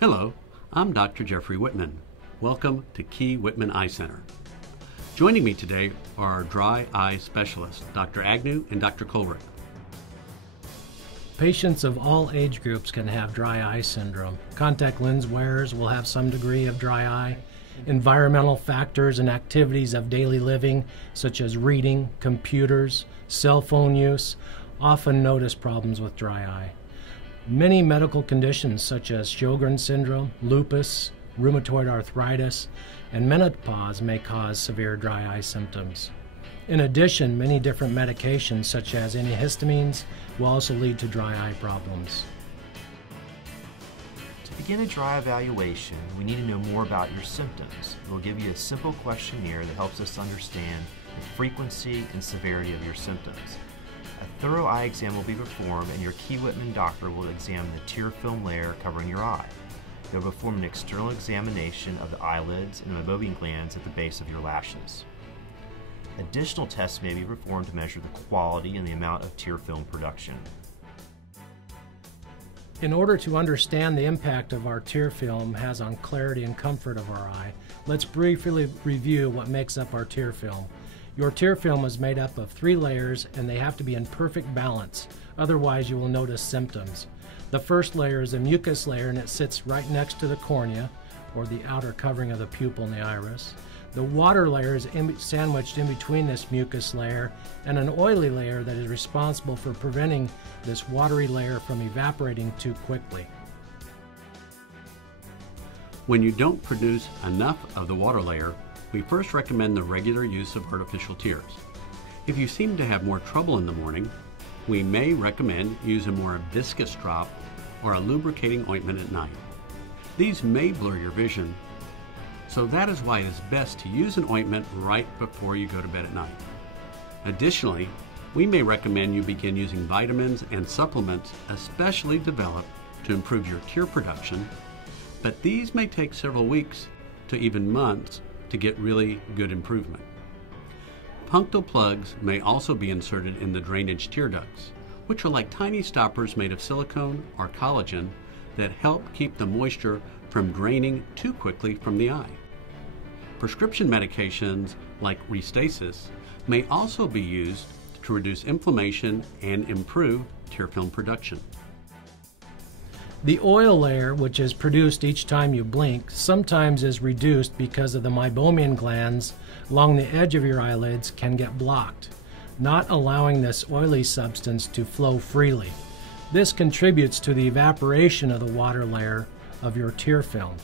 Hello, I'm Dr. Jeffrey Whitman. Welcome to Key-Whitman Eye Center. Joining me today are our dry eye specialists, Dr. Agnew and Dr. Colrick. Patients of all age groups can have dry eye syndrome. Contact lens wearers will have some degree of dry eye. Environmental factors and activities of daily living, such as reading, computers, cell phone use, often notice problems with dry eye. Many medical conditions such as Sjogren's syndrome, lupus, rheumatoid arthritis, and menopause may cause severe dry eye symptoms. In addition, many different medications such as antihistamines will also lead to dry eye problems. To begin a dry eye evaluation, we need to know more about your symptoms. We'll give you a simple questionnaire that helps us understand the frequency and severity of your symptoms. A thorough eye exam will be performed, and your Key-Whitman doctor will examine the tear film layer covering your eye. They'll perform an external examination of the eyelids and the meibomian glands at the base of your lashes. Additional tests may be performed to measure the quality and the amount of tear film production. In order to understand the impact of our tear film has on clarity and comfort of our eye, let's briefly review what makes up our tear film. Your tear film is made up of 3 layers, and they have to be in perfect balance, otherwise you will notice symptoms. The first layer is a mucus layer, and it sits right next to the cornea, or the outer covering of the pupil and the iris. The water layer is sandwiched in between this mucus layer and an oily layer that is responsible for preventing this watery layer from evaporating too quickly. When you don't produce enough of the water layer, we first recommend the regular use of artificial tears. If you seem to have more trouble in the morning, we may recommend using more viscous drop or a lubricating ointment at night. These may blur your vision, so that is why it is best to use an ointment right before you go to bed at night. Additionally, we may recommend you begin using vitamins and supplements especially developed to improve your tear production, but these may take several weeks to even months to get really good improvement. Punctal plugs may also be inserted in the drainage tear ducts, which are like tiny stoppers made of silicone or collagen that help keep the moisture from draining too quickly from the eye. Prescription medications like Restasis may also be used to reduce inflammation and improve tear film production. The oil layer, which is produced each time you blink, sometimes is reduced because of the meibomian glands along the edge of your eyelids can get blocked, not allowing this oily substance to flow freely. This contributes to the evaporation of the water layer of your tear film.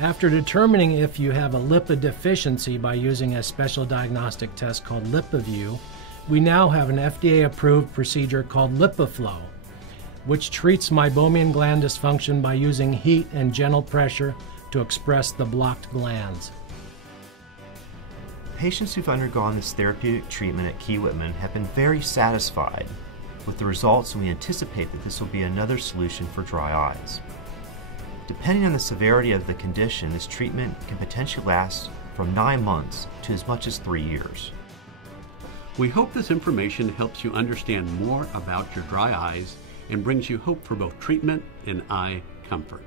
After determining if you have a lipid deficiency by using a special diagnostic test called Lipiflow, we now have an FDA-approved procedure called Lipiflow, which treats meibomian gland dysfunction by using heat and gentle pressure to express the blocked glands. Patients who've undergone this therapeutic treatment at Key-Whitman have been very satisfied with the results, and we anticipate that this will be another solution for dry eyes. Depending on the severity of the condition, this treatment can potentially last from 9 months to as much as 3 years. We hope this information helps you understand more about your dry eyes and brings you hope for both treatment and eye comfort.